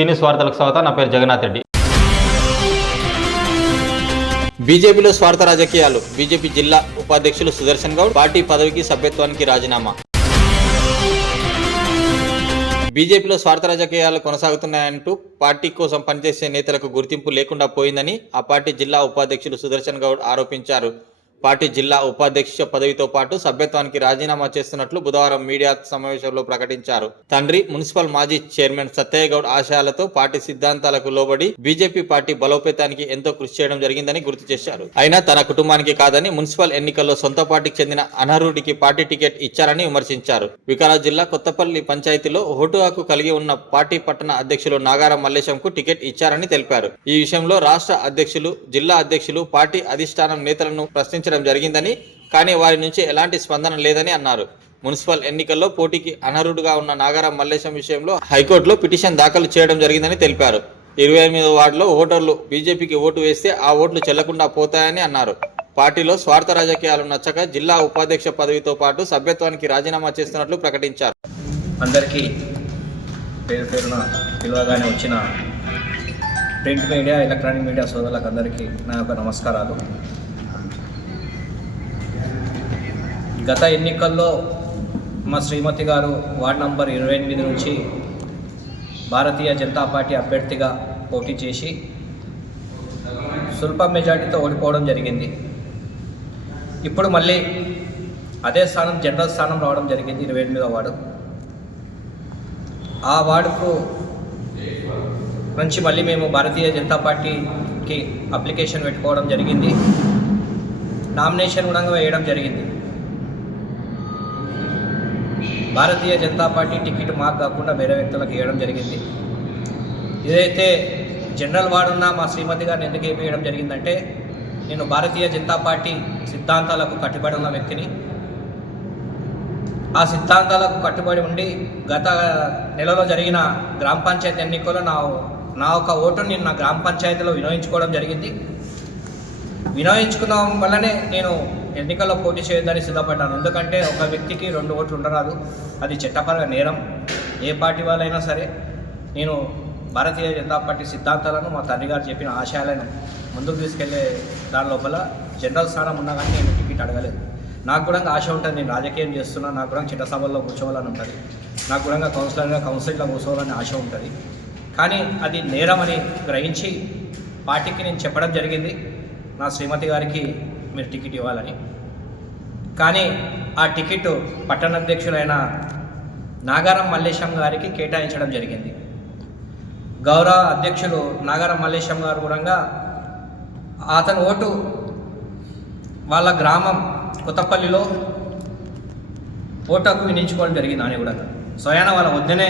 సీనియస్ వార్తలకు స్వాగతం. నా పేరు జగన్నాథ్ రెడ్డి. బీజేపీలో స్వార్థ రాజకీయాలు. బీజేపీ జిల్లా ఉపాధ్యక్షులు సుదర్శన్ గౌడ్ పార్టీ పదవికి సభ్యత్వానికి రాజీనామా. బీజేపీలో స్వార్థ రాజకీయాలు కొనసాగుతున్నాయంటూ పార్టీ కోసం పనిచేసే నేతలకు గుర్తింపు లేకుండా పోయిందని ఆ పార్టీ జిల్లా ఉపాధ్యక్షులు సుదర్శన్ గౌడ్ ఆరోపించారు. పార్టీ జిల్లా ఉపాధ్యక్ష పదవితో పాటు సభ్యత్వానికి రాజీనామా చేస్తున్నట్లు బుధవారం మీడియా సమావేశంలో ప్రకటించారు. తండ్రి మున్సిపల్ మాజీ చైర్మన్ సత్యగౌడ్ ఆశయాలతో పార్టీ సిద్ధాంతాలకు లోబడి బీజేపీ పార్టీ బలోపేతానికి ఎంతో కృషి చేయడం జరిగిందని గుర్తు చేశారు. అయినా తన కుటుంబానికి కాదని మున్సిపల్ ఎన్నికల్లో సొంత పార్టీకి చెందిన అనర్హుడికి పార్టీ టికెట్ ఇచ్చారని విమర్శించారు. వికారాబాద్ జిల్లా కొత్తపల్లి పంచాయతీలో ఓటు హక్కు కలిగి ఉన్న పార్టీ పట్టణ అధ్యక్షులు నాగారం మల్లేశంకు టికెట్ ఇచ్చారని తెలిపారు. ఈ విషయంలో రాష్ట్ర అధ్యక్షులు జిల్లా అధ్యక్షులు పార్టీ అధిష్టానం నేతలను ప్రకటించడం జరిగిందని కానీ వారి నుంచి ఎలాంటి స్పందన లేదని అన్నారు. మున్సిపల్ ఎన్నికల్లో పోటీకి అనర్హుడుగా ఉన్న నాగారం మల్లేశం విషయంలో హైకోర్టులో పిటిషన్ దాఖలు చేయడం జరిగిందని తెలిపారు. ఇరవై ఎనిమిదో వార్డులో ఓటర్లు బీజేపీకి ఓటు వేస్తే ఆ ఓట్లు చెల్లకుండా పోతాయని అన్నారు. పార్టీలో స్వార్థ రాజకీయాలు నచ్చక జిల్లా ఉపాధ్యక్ష పదవితో పాటు సభ్యత్వానికి రాజీనామా చేస్తున్నట్లు ప్రకటించారు. అందరికీ పేరు పేరున పిలవగానే వచ్చిన ప్రింట్ మీడియా ఎలక్ట్రానిక్ మీడియా సోదరులకు అందరికీ నా యొక్క నమస్కారాలు. గత ఎన్నికల్లో మా శ్రీమతి గారు వార్డ్ నంబర్ ఇరవై ఎనిమిది నుంచి భారతీయ జనతా పార్టీ అభ్యర్థిగా పోటీ చేసి స్వల్ప మెజార్టీతో ఓడిపోవడం జరిగింది. ఇప్పుడు మళ్ళీ అదే స్థానం జనరల్ స్థానం రావడం జరిగింది ఇరవై ఎనిమిదో వార్డు. ఆ వార్డుకు నుంచి మళ్ళీ మేము భారతీయ జనతా పార్టీకి అప్లికేషన్ పెట్టుకోవడం జరిగింది. నామినేషన్ కూడా వేయడం జరిగింది. భారతీయ జనతా పార్టీ టికెట్ మాకు కాకుండా వేరే వ్యక్తులకు ఇవ్వడం జరిగింది. ఏదైతే జనరల్ వార్డున్న మా శ్రీమతి గారిని ఎందుకు వేయడం జరిగిందంటే నేను భారతీయ జనతా పార్టీ సిద్ధాంతాలకు కట్టుబడి ఉన్న వ్యక్తిని. ఆ సిద్ధాంతాలకు కట్టుబడి ఉండి గత నెలలో జరిగిన గ్రామ పంచాయతీ ఎన్నికల్లో నా నా ఒక ఓటును నేను నా గ్రామ పంచాయతీలో వినియోగించుకోవడం జరిగింది. వినియోగించుకున్న వల్లనే నేను ఎన్నికల్లో పోటీ చేయొద్దని సిద్ధపడ్డాను. ఎందుకంటే ఒక వ్యక్తికి రెండు ఓట్లు ఉండరాదు. అది చట్టపరంగా నేరం. ఏ పార్టీ వాళ్ళైనా సరే నేను భారతీయ జనతా పార్టీ సిద్ధాంతాలను మా తండ్రి గారు చెప్పిన ఆశయాలను ముందుకు తీసుకెళ్ళే దాని లోపల జనరల్ స్థానం ఉన్నా కానీ నేను టికెట్ అడగలేదు. నాకు కూడా ఆశ ఉంటుంది నేను రాజకీయం చేస్తున్నా. నాకు కూడా చట్టసభల్లో కూర్చోవాలని ఉంటుంది. నాకు కూడా కౌన్సిలర్గా కౌన్సిల్లో కూర్చోవాలని ఆశ ఉంటుంది. కానీ అది నేరం అని గ్రహించి పార్టీకి నేను చెప్పడం జరిగింది. నా శ్రీమతి గారికి మీరు టికెట్ ఇవ్వాలని. కానీ ఆ టికెట్ పట్టణ అధ్యక్షులైన నాగారం మల్లేశం గారికి కేటాయించడం జరిగింది. గౌరవ అధ్యక్షులు నాగారం మల్లేశం గారు కూడా అతని ఓటు వాళ్ళ గ్రామం కొత్తపల్లిలో ఓటుకు వినియోగించుకోవడం జరిగింది అని కూడా. స్వయాన వాళ్ళ వద్దనే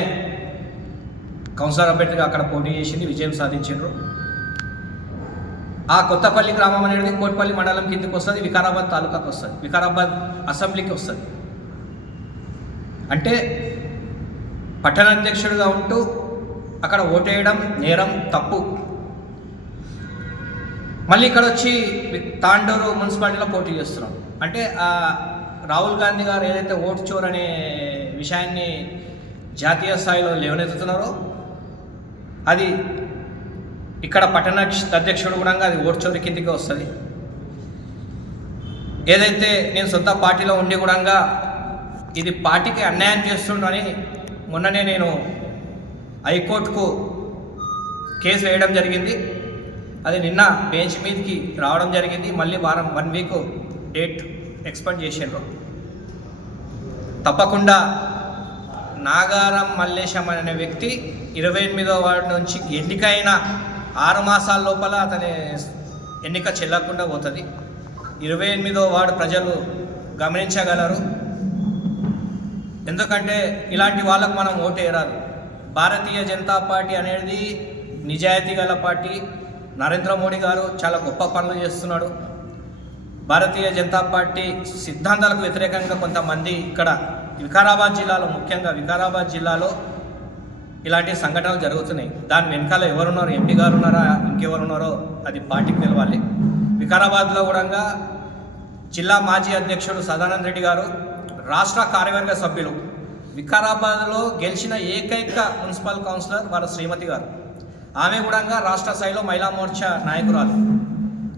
కౌన్సిలర్ అభ్యర్థిగా అక్కడ పోటీ చేసింది విజయం సాధించారు ఆ కొత్తపల్లి గ్రామం అనేది కోట్పల్లి మండలం కిందకి వస్తుంది వికారాబాద్ తాలూకాకు వస్తుంది. వికారాబాద్ అసెంబ్లీకి వస్తుంది. అంటే పట్టణాధ్యక్షుడిగా ఉంటూ అక్కడ ఓటేయడం నేరం తప్పు. మళ్ళీ ఇక్కడ వచ్చి తాండూరు మున్సిపాలిటీలో పోటీ చేస్తున్నాం. అంటే ఆ రాహుల్ గాంధీ గారు ఏదైతే ఓటు చోర్ అనే విషయాన్ని జాతీయ స్థాయిలో లేవనెత్తుతున్నారో అది ఇక్కడ పట్టణ అధ్యక్షుడు కూడా అది ఓడ్చోరి కిందకి కిందికి వస్తుంది. ఏదైతే నేను సొంత పార్టీలో ఉండి కూడా ఇది పార్టీకి అన్యాయం చేస్తుండని మొన్ననే నేను హైకోర్టుకు కేసు వేయడం జరిగింది. అది నిన్న బెంచ్ మీదకి రావడం జరిగింది. మళ్ళీ వారం వన్ వీక్ డేట్ ఎక్స్పెక్ట్ చేసిండ్రు. తప్పకుండా నాగారం మల్లేశం అనే వ్యక్తి ఇరవై ఎనిమిదో వార్డు నుంచి ఎన్నికైన ఆరు మాసాల లోపల అతని ఎన్నిక చెల్లకుండా పోతుంది. ఇరవై ఎనిమిదో వార్డు ప్రజలు గమనించగలరు. ఎందుకంటే ఇలాంటి వాళ్ళకు మనం ఓటేయరాదు భారతీయ జనతా పార్టీ అనేది నిజాయితీ గల పార్టీ. నరేంద్ర మోడీ గారు చాలా గొప్ప పనులు చేస్తున్నాడు. భారతీయ జనతా పార్టీ సిద్ధాంతాలకు వ్యతిరేకంగా కొంతమంది ఇక్కడ వికారాబాద్ జిల్లాలో ముఖ్యంగా వికారాబాద్ జిల్లాలో ఇలాంటి సంఘటనలు జరుగుతున్నాయి. దాని వెనకాల ఎవరున్నారు? ఎంపీ గారు ఉన్నారా? ఇంకెవరున్నారో అది పార్టీకి నిలవాలి వికారాబాద్లో కూడా జిల్లా మాజీ అధ్యక్షుడు సదానంద రెడ్డి గారు రాష్ట్ర కార్యవర్గ సభ్యులు వికారాబాద్లో గెలిచిన ఏకైక మున్సిపల్ కౌన్సిలర్ వాళ్ళ శ్రీమతి గారు. ఆమె కూడా రాష్ట్ర స్థాయిలో మహిళా మోర్చా నాయకురాలు.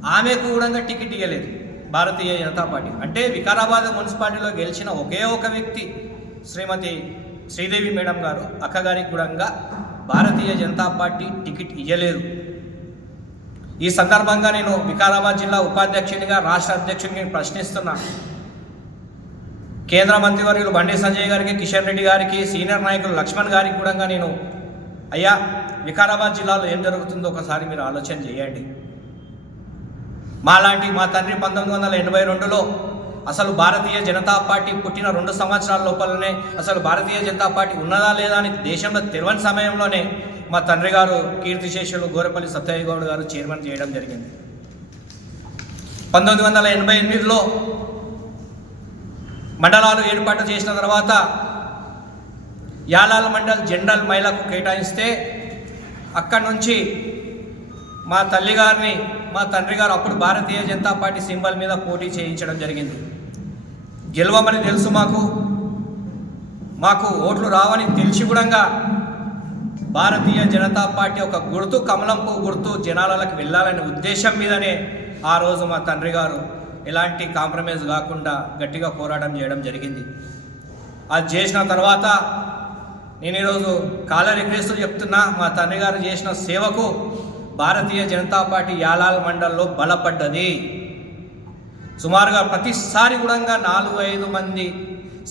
ఆమెకు కూడా టికెట్ ఇవ్వలేదు భారతీయ జనతా పార్టీ. అంటే వికారాబాద్ మున్సిపాలిటీలో గెలిచిన ఒకే ఒక వ్యక్తి శ్రీమతి శ్రీదేవి మేడం గారు అక్కగారికి కూడా భారతీయ జనతా పార్టీ టికెట్ ఇవ్వలేదు ఈ సందర్భంగా నేను వికారాబాద్ జిల్లా ఉపాధ్యక్షునిగా రాష్ట్ర అధ్యక్షుడిని ప్రశ్నిస్తున్నాను కేంద్ర మంత్రివర్యులు బండి సంజయ్ గారికి కిషన్ రెడ్డి గారికి సీనియర్ నాయకులు లక్ష్మణ్ గారికి కూడా నేను అయ్యా వికారాబాద్ జిల్లాలో ఏం జరుగుతుందో ఒకసారి మీరు ఆలోచన చేయండి. మాలాంటి మా తండ్రి పంతొమ్మిది వందల ఎనభై రెండులో అసలు భారతీయ జనతా పార్టీ పుట్టిన రెండు సంవత్సరాల లోపలనే అసలు భారతీయ జనతా పార్టీ ఉన్నదా లేదా అని దేశంలో తెలియని సమయంలోనే మా తండ్రి గారు కీర్తిశేషులు గోరపల్లి సత్యయ్య గౌడ్ గారు చైర్మన్ చేయడం జరిగింది. పంతొమ్మిది వందల ఎనభై ఎనిమిదిలో మండలాలు ఏర్పాటు చేసిన తర్వాత యాలాల మండల్ జనరల్ మహిళకు కేటాయిస్తే అక్కడి నుంచి మా తల్లిగారిని మా తండ్రి గారు అప్పుడు భారతీయ జనతా పార్టీ సింబల్ మీద పోటీ చేయించడం జరిగింది. గెలవమని తెలుసు మాకు. మాకు ఓట్లు రావని తెలిసి కూడా భారతీయ జనతా పార్టీ ఒక గుర్తు కమలం పువ్వు గుర్తు జనాలకి వెళ్ళాలనే ఉద్దేశం మీదనే ఆ రోజు మా తండ్రి గారు ఎలాంటి కాంప్రమైజ్ కాకుండా గట్టిగా పోరాటం చేయడం జరిగింది. అది చేసిన తర్వాత నేను ఈరోజు కాలరిగ్రేస్తూ చెప్తున్నా మా తండ్రి గారు చేసిన సేవకు భారతీయ జనతా పార్టీ యాలాల్ మండల్లో బలపడ్డది. సుమారుగా ప్రతిసారి కూడా నాలుగు ఐదు మంది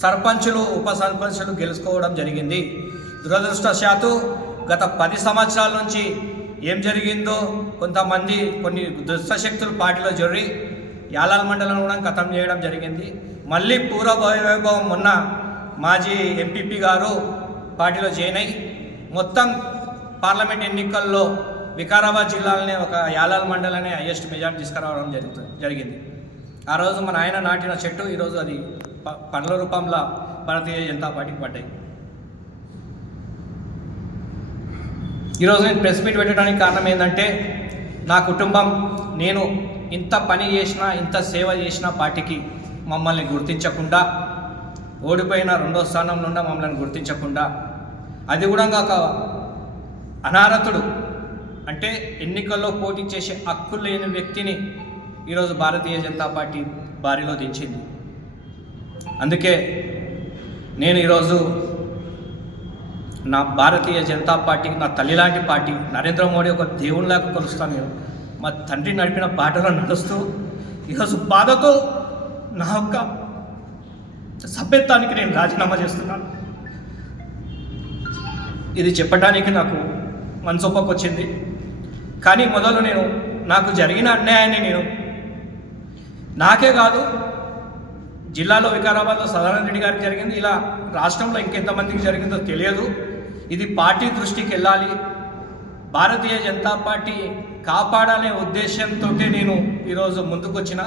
సర్పంచులు ఉప సర్పంచులు గెలుచుకోవడం జరిగింది. దురదృష్టశాత్తు గత పది సంవత్సరాల నుంచి ఏం జరిగిందో కొంతమంది కొన్ని దుష్టశక్తులు పార్టీలో జరిగి యాలాల మండలం కూడా ఖతం చేయడం జరిగింది. మళ్ళీ పూర్వ వైభవం మొన్న మాజీ ఎంపీపీ గారు పార్టీలో జాయిన్ అయ్యి మొత్తం పార్లమెంట్ ఎన్నికల్లో వికారాబాద్ జిల్లాలోనే ఒక యాలాల్ మండలనే హైయెస్ట్ మెజార్టీ తీసుకురావడం జరుగుతుంది జరిగింది. ఆ రోజు మన ఆయన నాటిన చెట్టు ఈరోజు అది ప- పండ్ల రూపంలో భారతీయ జనతా పార్టీకి పడ్డాయి. ఈరోజు నేను ప్రెస్ మీట్ పెట్టడానికి కారణం ఏంటంటే నా కుటుంబం నేను ఇంత పని చేసినా ఇంత సేవ చేసిన పార్టీకి మమ్మల్ని గుర్తించకుండా ఓడిపోయిన రెండో స్థానం నుండి మమ్మల్ని గుర్తించకుండా అది కూడా ఒక అనారతుడు. అంటే ఎన్నికల్లో పోటీ చేసే హక్కు లేని వ్యక్తిని ఈరోజు భారతీయ జనతా పార్టీ బారిలో దించింది. అందుకే నేను ఈరోజు నా భారతీయ జనతా పార్టీకి నా తల్లి లాంటి పార్టీ నరేంద్ర మోడీ ఒక దేవునిలాగా కొలుస్తాను. నేను మా తండ్రి నడిపిన బాటలో నడుస్తూ ఈరోజు బాధతో నా యొక్క సభ్యత్వానికి నేను రాజీనామా చేస్తున్నాను. ఇది చెప్పడానికి నాకు మనసొప్పకొచ్చింది. కానీ మొదలు నేను నాకు జరిగిన అన్యాయాన్ని నేను నాకే కాదు జిల్లాలో వికారాబాద్లో సదానంద రెడ్డి గారికి జరిగింది ఇలా రాష్ట్రంలో ఇంకెంతమందికి జరిగిందో తెలియదు. ఇది పార్టీ దృష్టికి వెళ్ళాలి. భారతీయ జనతా పార్టీ కాపాడాలనే ఉద్దేశంతో నేను ఈరోజు ముందుకొచ్చిన.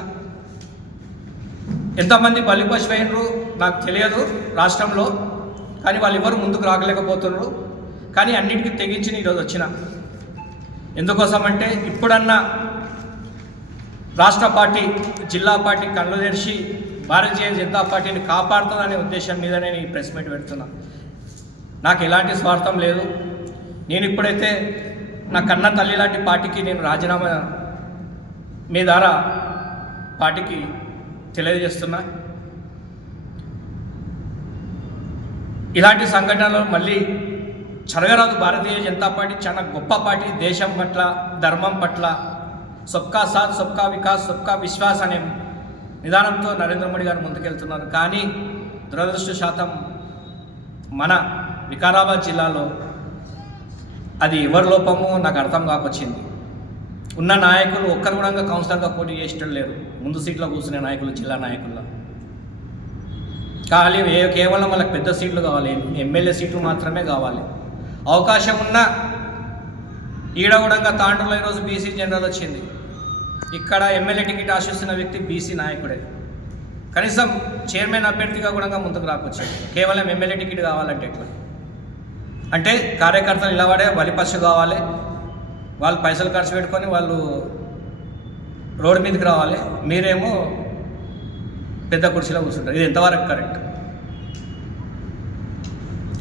ఎంతమంది బలిపశువైనరు నాకు తెలియదు రాష్ట్రంలో కానీ వాళ్ళు ఎవరు ముందుకు రాగలేకపోతున్నారు. కానీ అన్నిటికీ తెగించి ఈరోజు వచ్చిన. ఎందుకోసం అంటే ఇప్పుడన్నా రాష్ట్ర పార్టీ జిల్లా పార్టీ కళ్ళు తెరిచి భారతీయ జనతా పార్టీని కాపాడుతుందనే ఉద్దేశం మీద నేను ఈ ప్రెస్ మీట్ పెడుతున్నా. నాకు ఎలాంటి స్వార్థం లేదు. నేను ఇప్పుడైతే నా కన్న తల్లి లాంటి పార్టీకి నేను రాజీనామా మీ ద్వారా పార్టీకి తెలియజేస్తున్నా. ఇలాంటి సంఘటనలు మళ్ళీ జరగరాదు. భారతీయ జనతా పార్టీ చాలా గొప్ప పార్టీ. దేశం పట్ల ధర్మం పట్ల సబ్కా సాత్ సబ్కా వికాస్ సబ్కా విశ్వాస్ అనే నిదానంతో నరేంద్ర మోడీ గారు ముందుకెళ్తున్నారు. కానీ దురదృష్ట శాతం మన వికారాబాద్ జిల్లాలో అది ఎవరి లోపమో నాకు అర్థం కాకొచ్చింది. ఉన్న నాయకులు ఒక్కరు కూడా కౌన్సిలర్గా పోటీ చేసేటం లేరు. ముందు సీట్లో కూర్చునే నాయకులు జిల్లా నాయకుల్లో. ఖాళీ ఏ- కేవలం వాళ్ళకి పెద్ద సీట్లు కావాలి. ఎమ్మెల్యే సీట్లు మాత్రమే కావాలి. అవకాశం ఉన్న ఈడ కూడా తాండ్రులో ఈరోజు బీసీ జనరల్ వచ్చింది. ఇక్కడ ఎమ్మెల్యే టికెట్ ఆశిస్తున్న వ్యక్తి బీసీ నాయకుడే. కనీసం చైర్మన్ అభ్యర్థిగా కూడా ముందుకు రాకొచ్చాడు. కేవలం ఎమ్మెల్యే టికెట్ కావాలంటే ఎట్లా? అంటే కార్యకర్తలు నిలబడే బలిపశు కావాలి వాళ్ళు పైసలు ఖర్చు పెట్టుకొని వాళ్ళు రోడ్డు మీదకి రావాలి. మీరేమో పెద్ద కుర్చీలో కూర్చుంటారు. ఇది ఎంతవరకు కరెక్ట్?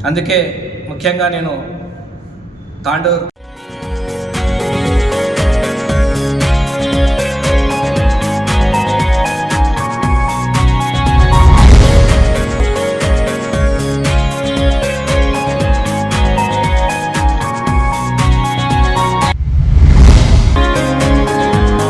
అందుకే ముఖ్యంగా నేను తాండూరు